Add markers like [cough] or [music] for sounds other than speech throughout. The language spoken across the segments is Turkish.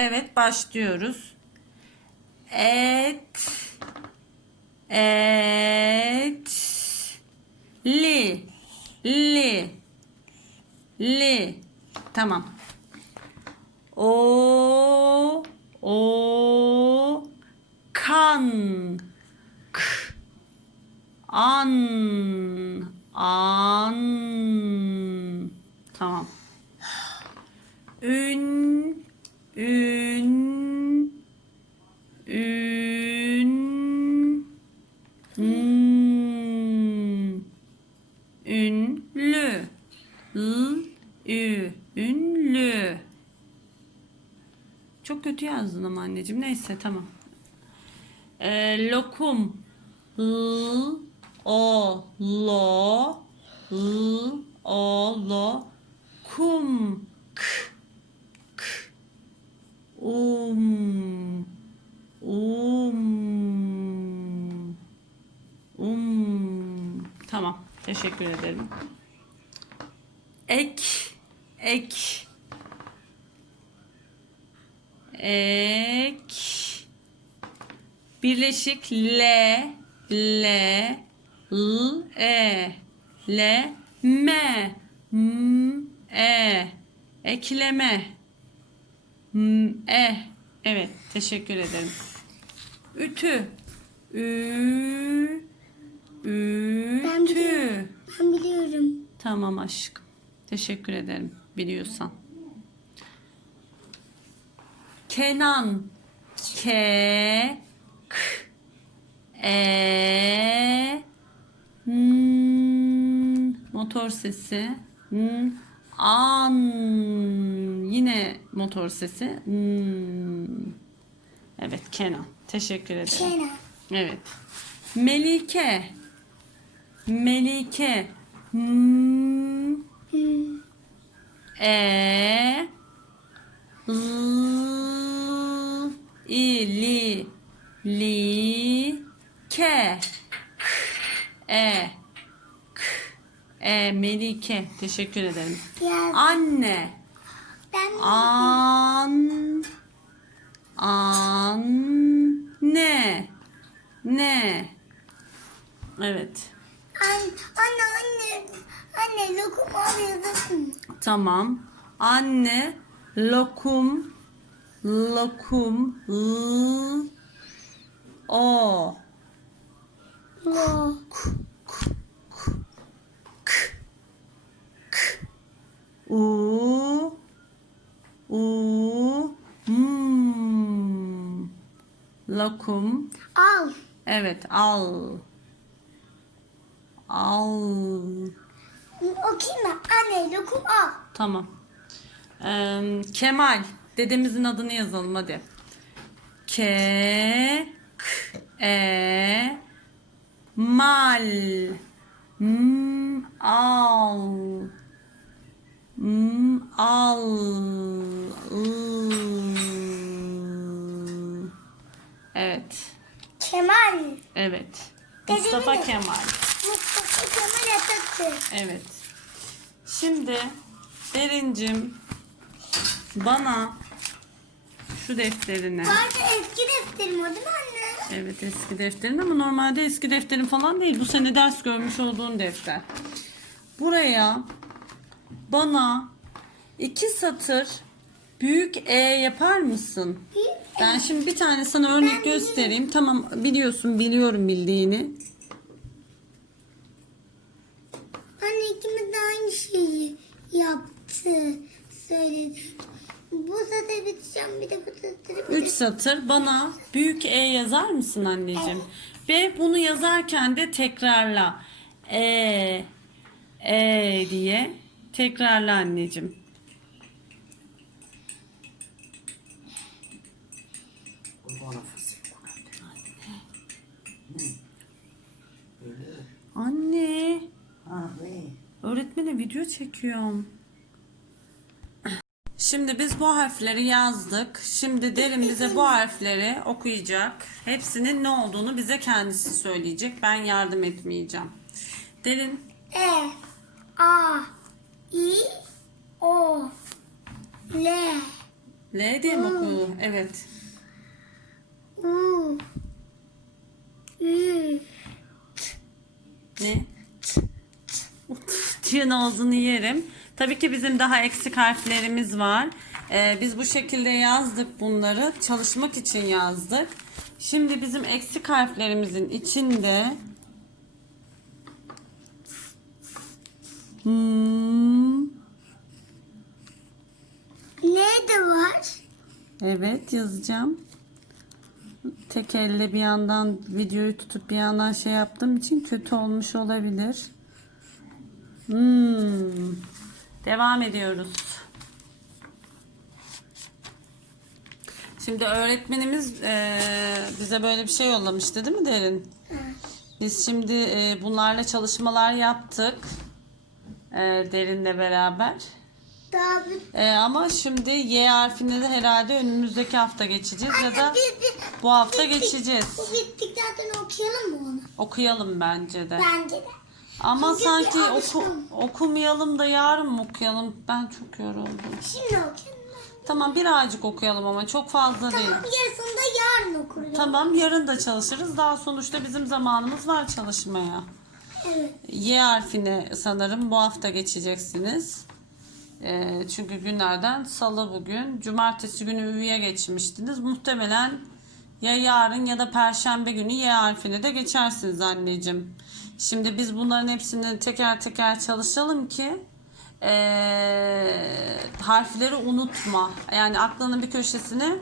Evet başlıyoruz. Et. Et. Li. Li. Li. Tamam. O. O. Kan. K. An. An. Tamam. Ün. Ün. Ün. N. Ünlü. L. Ü. Ünlü. Çok kötü yazdın ama anneciğim. Neyse tamam. Ee, lokum. L. O. Lo. L. O. Lo. Kum. K. K. Um. Um. Um. Tamam. Teşekkür ederim. Ek. Ek. Ek. Birleşik L. L. L. E. L. M. M. E. Ekleme. M. E. Evet. Teşekkür ederim. Ütü. Ü. Ben Ütü. biliyorum. Ben biliyorum. Tamam aşkım. Teşekkür ederim biliyorsan. Kenan. Ke. K. E. N. Motor sesi. N. An. Yine motor sesi. N. Evet Kenan. Teşekkür ederim. Kenan. Evet. Melike. Melike. Hmm. e l i li ke k e k e Melike. Teşekkür ederim. Anne. ben An anne ne Evet. An, anne anne anne lokum alıyordun. Tamam. Anne lokum lokum l o Lo. u u mm. lokum Al. evet al al Okuyayım mı? Anne lokum al. Tamam. Ee, Kemal. Dedemizin adını yazalım hadi. Ke k e mal m al m al ı. Evet. Kemal. Evet. Dedemin Mustafa de- Kemal. Mustafa Kemal Atatürk. Evet. Şimdi Derincim bana şu defterini. Vardı eski defterim o değil mi anne? Evet eski defterin ama normalde eski defterin falan değil. Bu sene ders görmüş olduğun defter. Buraya bana iki satır büyük E yapar mısın? Ben şimdi bir tane sana örnek göstereyim. Tamam biliyorsun biliyorum bildiğini. Anne ikimiz de aynı şeyi yaptı. Söyledi. Bu satır biteceğim bir de bu satırı 3 satır bana büyük E yazar mısın anneciğim? Ve bunu yazarken de tekrarla. E E diye tekrarla anneciğim. Anne, öğretmene video çekiyorum. Şimdi biz bu harfleri yazdık. Şimdi Derin bize bu harfleri okuyacak. Hepsinin ne olduğunu bize kendisi söyleyecek. Ben yardım etmeyeceğim. Derin E A I O L L diye mi okuyor? Evet. U. Ü. Ne? Tüyün [laughs] ağzını yerim. Tabii ki bizim daha eksik harflerimiz var. Ee, biz bu şekilde yazdık bunları. Çalışmak için yazdık. Şimdi bizim eksik harflerimizin içinde hmm, Ne de var? evet yazacağım. Tek elle bir yandan videoyu tutup bir yandan şey yaptığım için kötü olmuş olabilir. Hmm. Devam ediyoruz. Şimdi öğretmenimiz eee, bize böyle bir şey yollamıştı değil mi Derin? Biz şimdi eee, bunlarla çalışmalar yaptık. Eee, Derin'le beraber. Eee, ama şimdi Y harfini de herhalde önümüzdeki hafta geçeceğiz ya da bu hafta geçeceğiz. Bu bittik zaten okuyalım mı onu? Okuyalım bence de. Bence de. Ama Çünkü sanki bir oku, alışkanlık. okumayalım da yarın mı okuyalım? Ben çok yoruldum. Şimdi okuyalım. Tamam birazcık okuyalım ama çok fazla değil. Tamam yarısını da yarın okuruz. Tamam yarın da çalışırız. Daha sonuçta bizim zamanımız var çalışmaya. Evet. Y harfini sanırım bu hafta geçeceksiniz. Ee, çünkü günlerden salı bugün. Cumartesi günü Ü'ye geçmiştiniz. Muhtemelen ya yarın ya da perşembe günü Y harfini de geçersiniz anneciğim. Şimdi biz bunların hepsini teker teker çalışalım ki ee, harfleri unutma. Yani aklının bir köşesine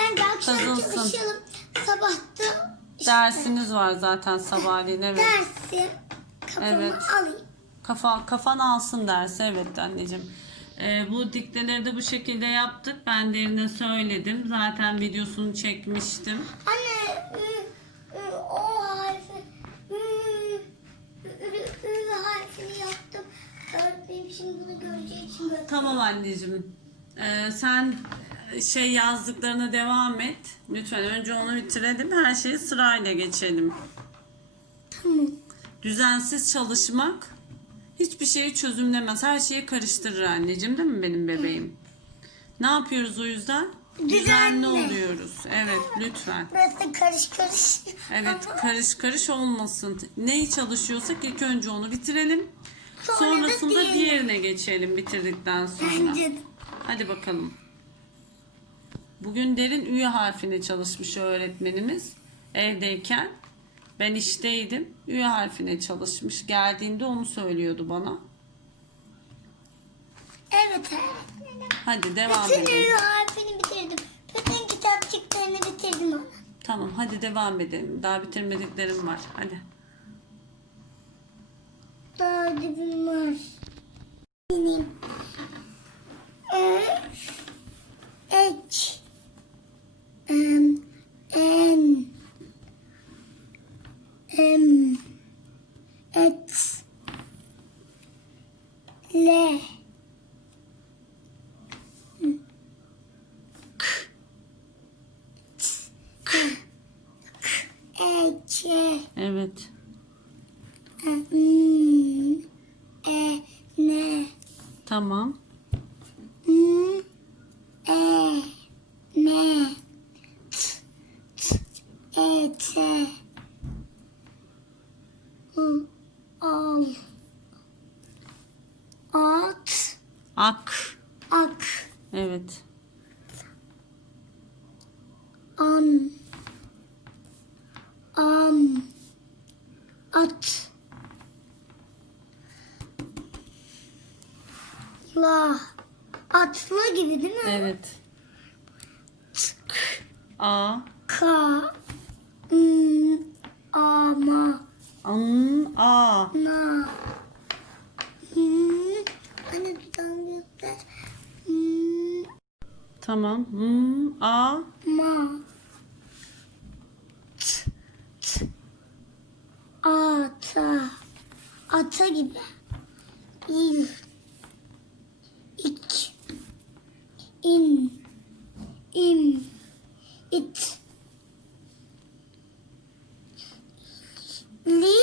Ben de akşam Kazınsın. çalışalım. Sabahta dersiniz var zaten sabahleyin evet. dersi kafama Evet. alayım. Kafa, kafan alsın dersi evet anneciğim. Ee, bu dikteleri de bu şekilde yaptık. Ben derine söyledim. Zaten videosunu çekmiştim. Anne o harfi harfini yaptım. Öğretmenim şimdi bunu göreceği için böyle. Tamam anneciğim. Ee, sen şey yazdıklarına devam et. Lütfen önce onu bitirelim. Her şeyi sırayla geçelim. Tamam. Düzensiz çalışmak hiçbir şeyi çözümlemez. Her şeyi karıştırır anneciğim değil mi benim bebeğim? Ne yapıyoruz o yüzden? Düzenli Düzenli. oluyoruz. Evet lütfen. Burası karış karış. Evet karış karış olmasın. Neyi çalışıyorsak ilk önce onu bitirelim. Sonra da Sonrasında diğerine. diğerine geçelim bitirdikten sonra. Hadi bakalım. Bugün derin Ü harfini çalışmış öğretmenimiz evdeyken. Ben işteydim. Ü harfine çalışmış. Geldiğinde onu söylüyordu bana. Evet öğretmenim. Hadi devam Bütün edelim. ü harfini bitirdim. Bütün kitapçıklarını bitirdim onu. Tamam hadi devam edelim. Daha bitirmediklerim var. Hadi. Daha dibim var. Benim. Ö, ek, em, en, em, et, le, ece, Evet. em, e, ne, Tamam. M, e, ne, t, t, e, te, u, al, at, Ak. ak, Evet. an, am, at, la, atlı gibi değil mi? Evet. A. Ka, m, ama, An. A. na, m, anne dudağını göster, m, Tamam. Hmm, A. ma, t, t, ata, ata gibi, il, iç, in, im, it, li,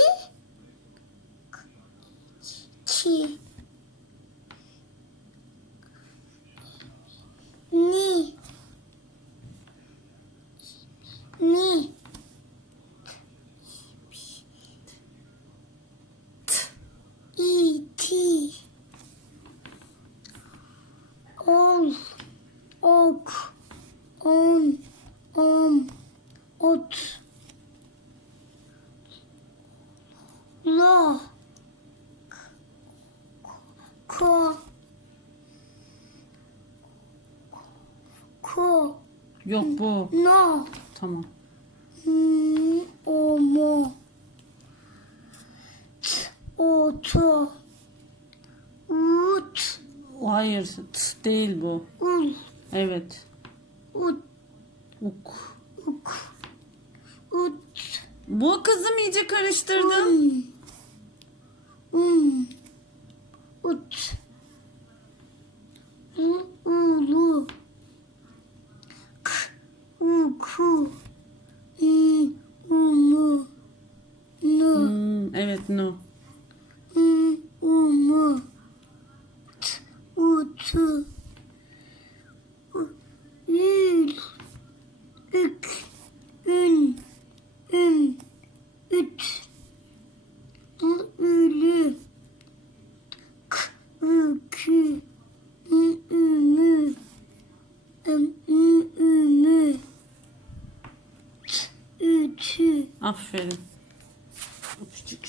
ki, ni, Mi. İ. Ti. Ol. Ok. On. Om. Ot. Lo. Ko. Ko. Yok bu. No. Tamam. Hmm, Omo. T, Oto. Hayır t değil bu. Ul. Evet. Ut. Uk. Uk. Ut. Bu kızım iyice karıştırdım. Um. Um. Ut. U, ulu. K. Uku. I, umu. Nu. Hmm, evet no. I, umu. T, utu. U- Ül. Ük. Ün. Ün. Üt. Ü- Ülü. K. Ükü. Ü- Ümü. Üm- ü- Ümü. T, Ütü. Aferin. Öpücük.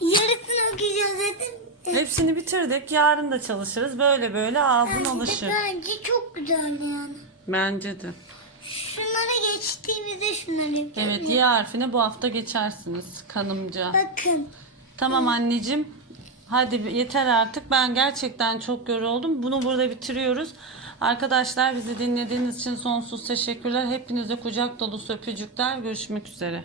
Yarısını okuyacağız dedim. Hepsini bitirdik. Yarın da çalışırız. Böyle böyle ağzın alışır. Bence çok güzel yani. Bence de. Şunlara geçtiğimizde şunları yapacağız. Evet Y harfine bu hafta geçersiniz kanımca. Bakın. Tamam anneciğim. Hadi yeter artık. Ben gerçekten çok yoruldum. Bunu burada bitiriyoruz. Arkadaşlar bizi dinlediğiniz için sonsuz teşekkürler. Hepinize kucak dolusu öpücükler. Görüşmek üzere.